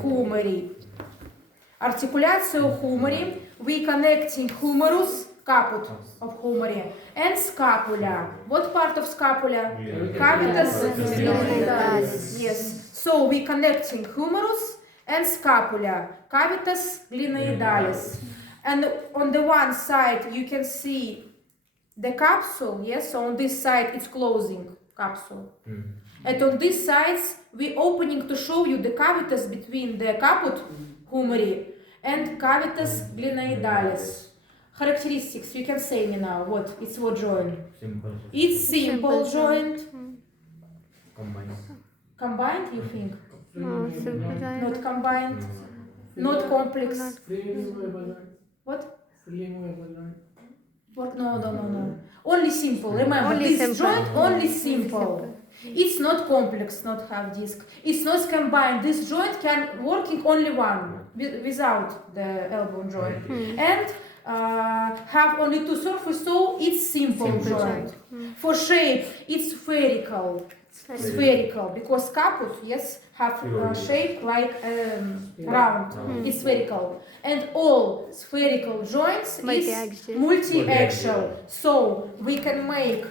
humerus. Articulatio humeri, we connecting humerus, caput of humeri, and scapula. What part of scapula? Cavitas glenoidalis. Yes. So we connecting humerus and scapula, cavitas glenoidalis. And on the one side you can see the capsule, yes, so on this side it's closing capsule. And on these sides we opening to show you the cavitas between the caput humeri and cavitas glenoidalis. Characteristics, you can say me now, what? It's what joint? Simple. It's simple joint. Combined. Combined, you think? No, simple joint. Not combined, not complex. What? What? No. Only simple. Remember, Only this simple. joint only simple. It's not complex, not half disc. It's not combined. This joint can working only one without the elbow joint, and have only two surfaces. So it's simple joint. For shape, it's spherical. Spherical because caput, yes, have shape like round. It's spherical, and all spherical joints is multi-axial. So we can make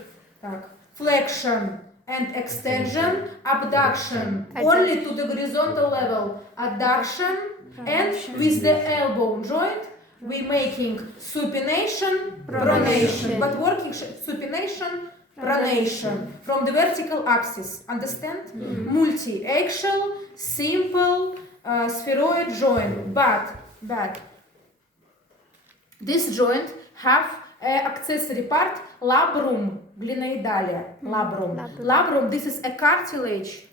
flexion and extension, abduction only to the horizontal level, adduction, and with the elbow joint we making supination, pronation, but working supination, pronation from the vertical axis. Understand? Multi-axial, simple spheroid joint, but this joint have accessory part labrum glenoidalia. Labrum. This is a cartilage.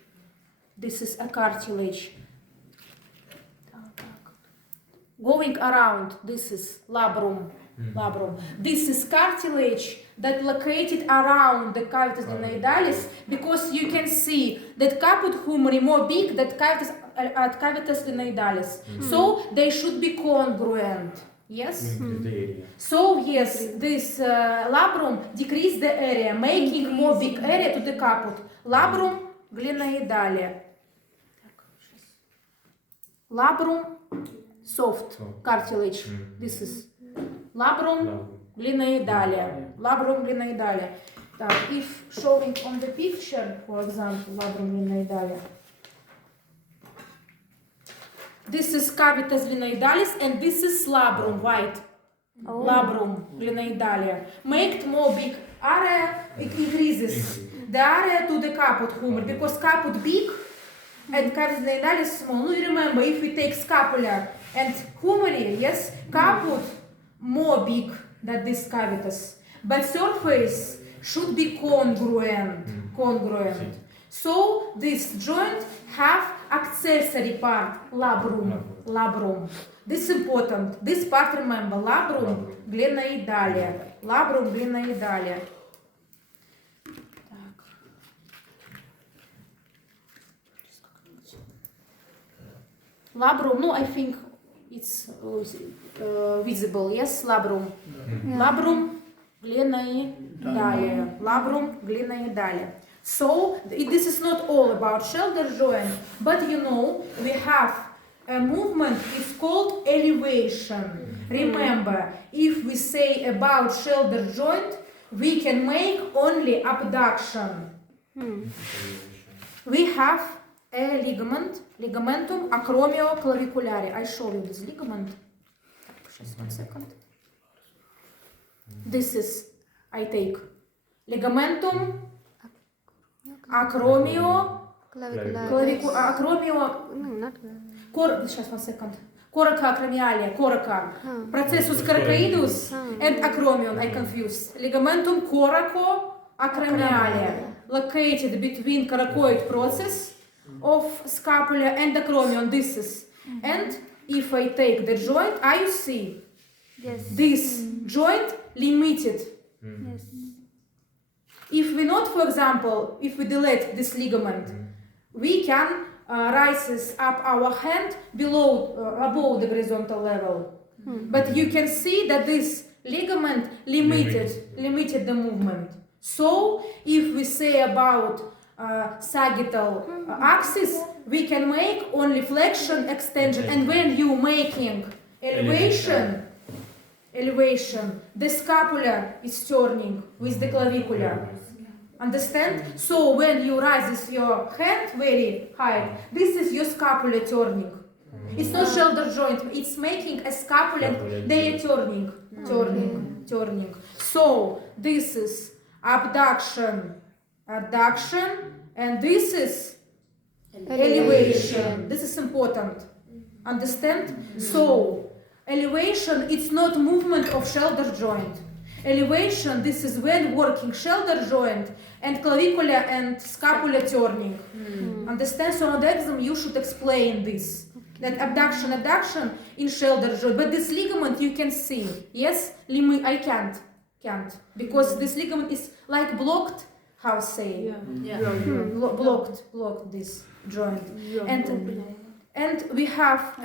Going around. This is labrum. This is cartilage that located around the cavitas glenoidalis, because you can see that caput humeri more big than cavitas glenoidalis. So they should be congruent. Yes. So yes, this labrum decrease the area, making more big area to the caput. Labrum glenoidalia. Labrum soft cartilage. This is labrum glenoidalia. Labrum glenoidalia. If showing on the picture, for example, labrum glenoidalia. This is cavitas glenoidalis and this is labrum, white. Labrum glenoidalia. Make more big area, it increases the area to the caput humor, because caput big and cavitas glenoidalis small. No, you remember, if we take scapula and humeri, yes, caput more big than this cavitas, but surface should be congruent. So this joint have accessory part, labrum. This is important. This part, remember, labrum glenoidalia. Labrum, no, I think it's visible, yes, labrum. Labrum glenoidalia. So this is not all about shoulder joint, but you know we have a movement. It's called elevation. Remember, if we say about shoulder joint, we can make only abduction. We have a ligament, ligamentum acromioclaviculare. I show you this ligament. Just 1 second. This is, I take ligamentum coracoacromialia, processus coracoidus and acromion, I confused. Ligamentum coracoacromialia, located between coracoid process of scapula and acromion. This is, and if I take the joint, I see this joint limited. If we not, for example, if we delete this ligament, we can rise up our hand above the horizontal level. But you can see that this ligament limited the movement. So if we say about sagittal axis, we can make only flexion, extension. And when you making elevation, the scapula is turning with the clavicular. Understand? So when you raise your hand very high, this is your scapula turning. It's not shoulder joint, it's making a scapula, they are turning. So this is abduction, adduction, and this is elevation. This is important. Understand? So elevation, it's not movement of shoulder joint. Elevation, this is when working shoulder joint and clavicular and scapula turning. Understand? So on the exam you should explain this. That abduction, adduction in shoulder joint. But this ligament you can see. Yes? I can't. Because this ligament is like blocked, how say? Blocked this joint. And we have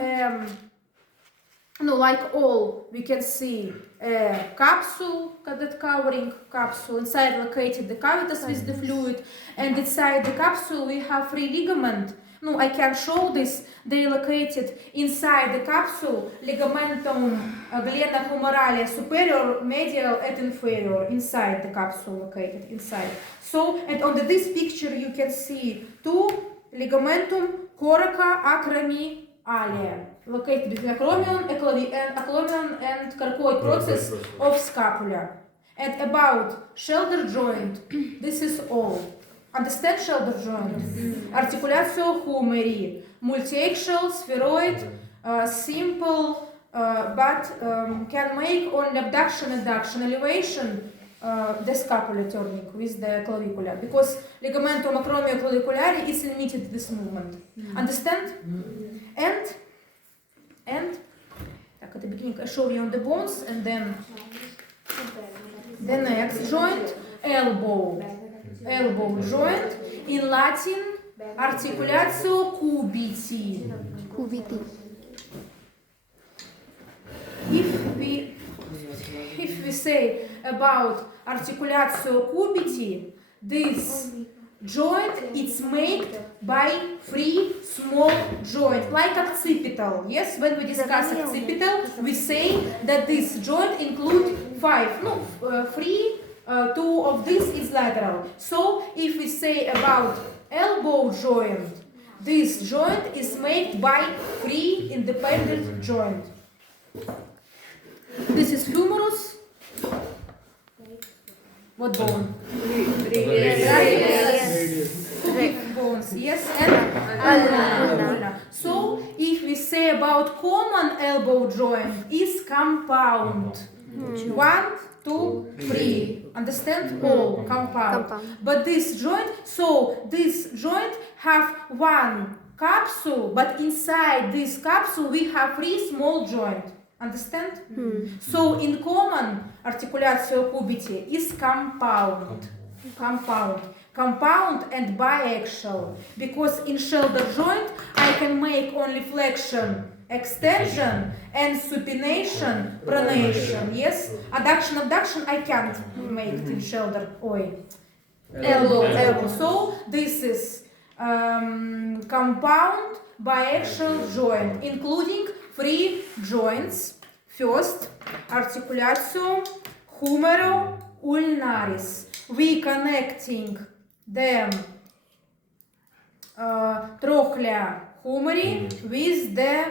like all, we can see a capsule, that covering capsule. Inside located the cavitas with the fluid, and inside the capsule we have three ligament. I can show this. They located inside the capsule, ligamentum glena humeralia superior, medial, and inferior. Inside the capsule located inside. So, and on this picture you can see two ligamentum coraca acromialia, located between acromion and carcoid process of scapula. And about shoulder joint, this is all. Understand shoulder joint? Articulatio humeri, multiaxial, spheroid, simple, but can make only abduction, adduction, elevation, the scapula turning with the clavicular, because ligamentum acromioclaviculare is limited this movement. Understand? And at the beginning I show you on the bones, and then the next joint, elbow joint, in Latin articulatio cubiti. If we say about articulatio cubiti, this joint is made by three small joints, like occipital. Yes, when we discuss occipital, we say that this joint include three. Two of this is lateral. So if we say about elbow joint, this joint is made by three independent joints. This is humerus. What bone? Bones, yes, and ulna. So if we say about common elbow joint is compound. 1, 2, 3. Understand? All compound. But this joint, have one capsule, but inside this capsule we have three small joints. Understand? So in common, articulatio cubiti is compound and biaxial, because in shoulder joint I can make only flexion, extension, and supination, pronation. Yes, adduction, abduction I can't make in shoulder, elbow. So this is compound biaxial joint, including three joints. First, articulatio humero-ulnaris. We connecting the trochlea humeri with the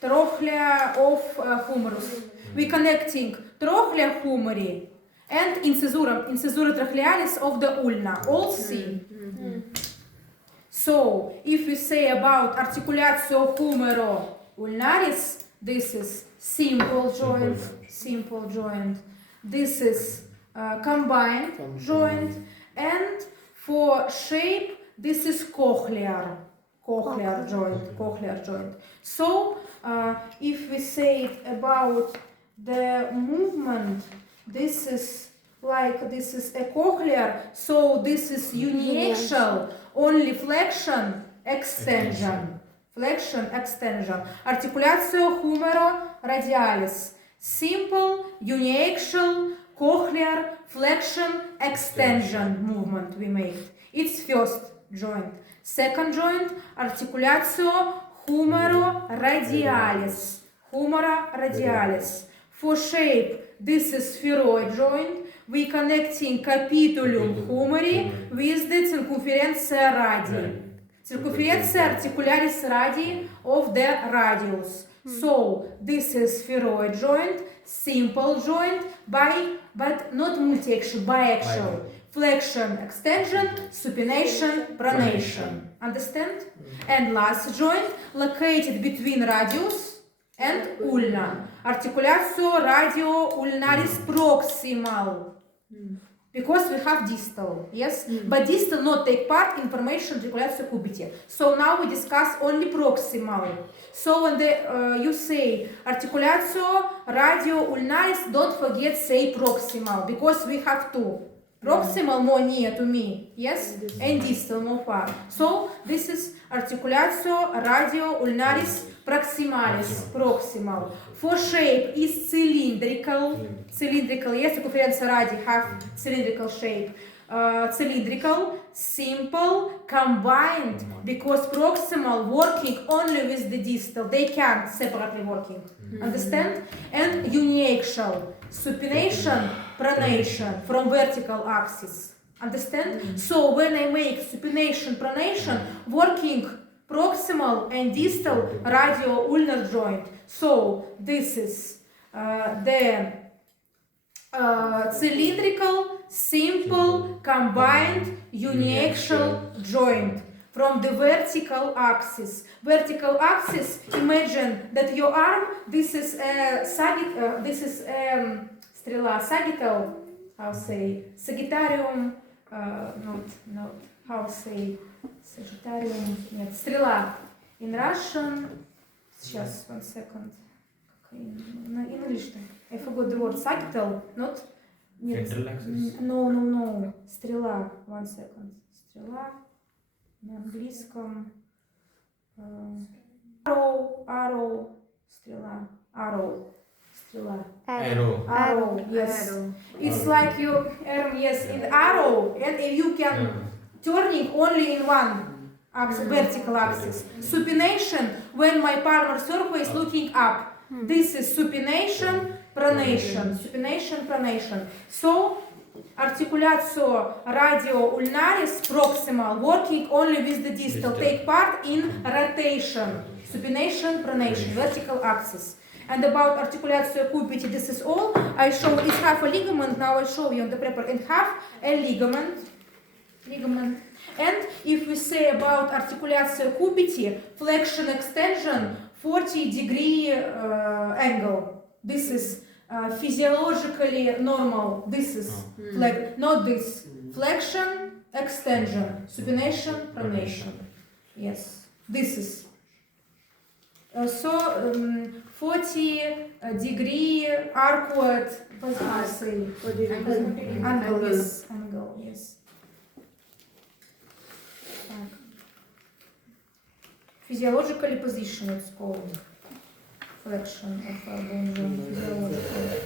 trochlea of humerus. We connecting trochlea humeri and incisura trochlearis of the ulna. All see. So, if we say about articulatio humero-ulnaris, this is simple joint. This is combined joint, and for shape this is cochlear joint. So if we say about the movement, this is a cochlear, so this is uniaxial, only flexion, extension. Articulatio humero-radialis, simple, uniaxial, cochlear, flexion, extension movement we make. It's first joint. Second joint, articulatio humero-radialis. Humero-radialis. For shape, this is spheroid joint. We connecting capitulum humeri with the circumferentia radii. Circumferentia articularis radii of the radius. So this is spheroid joint, simple joint, but not multi-axial, biaxial. Flexion, extension, supination, pronation. Understand? And last joint located between radius and ulna. Articulatio radio-ulnaris proximal. Because we have distal, yes? But distal not take part in formation articulatio cubiti. So now we discuss only proximal. So when you say articulatio radio-ulnaris, don't forget say proximal, because we have two. Proximal more near to me, yes? And distal more far. So this is articulatio radio-ulnaris proximalis, proximal. For shape is cylindrical, yes, circumference radii have cylindrical shape. Cylindrical, simple, combined, because proximal working only with the distal. They can't separately working. Understand? And uniaxial, supination, pronation from vertical axis. Understand? So when I make supination, pronation, working proximal and distal radio-ulnar joint. So this is the cylindrical, simple, combined uniaxial joint from the vertical axis. Vertical axis, imagine that your arm, this is strela, sagittal, how say, sagittarium, not, how say, sagittarium, нет, стрела. In Russian, сейчас, 1 second, in English, I forgot the word, sagittal, not, нет, no, стрела, 1 second, стрела, на английском, arrow, стрела, arrow, yes. It's like you, yes, in the arrow, and you can turning only in one axis, vertical axis. Supination, when my palmar surface looking up. This is supination, pronation. Supination, pronation. So, articulatio radio-ulnaris proximal, working only with the distal, take part in rotation. Supination, pronation, vertical axis. And about articulatio cubiti, this is all. I show it's half a ligament. Now I show you on the paper and half a ligament. And if we say about articulatio cubiti, flexion extension, 40-degree angle. This is physiologically normal. This is not this. Flexion, extension, supination, pronation. Yes, this is. 40-degree arcuate angle, yes. Physiologically position, it's called flexion of bone joint, physiological.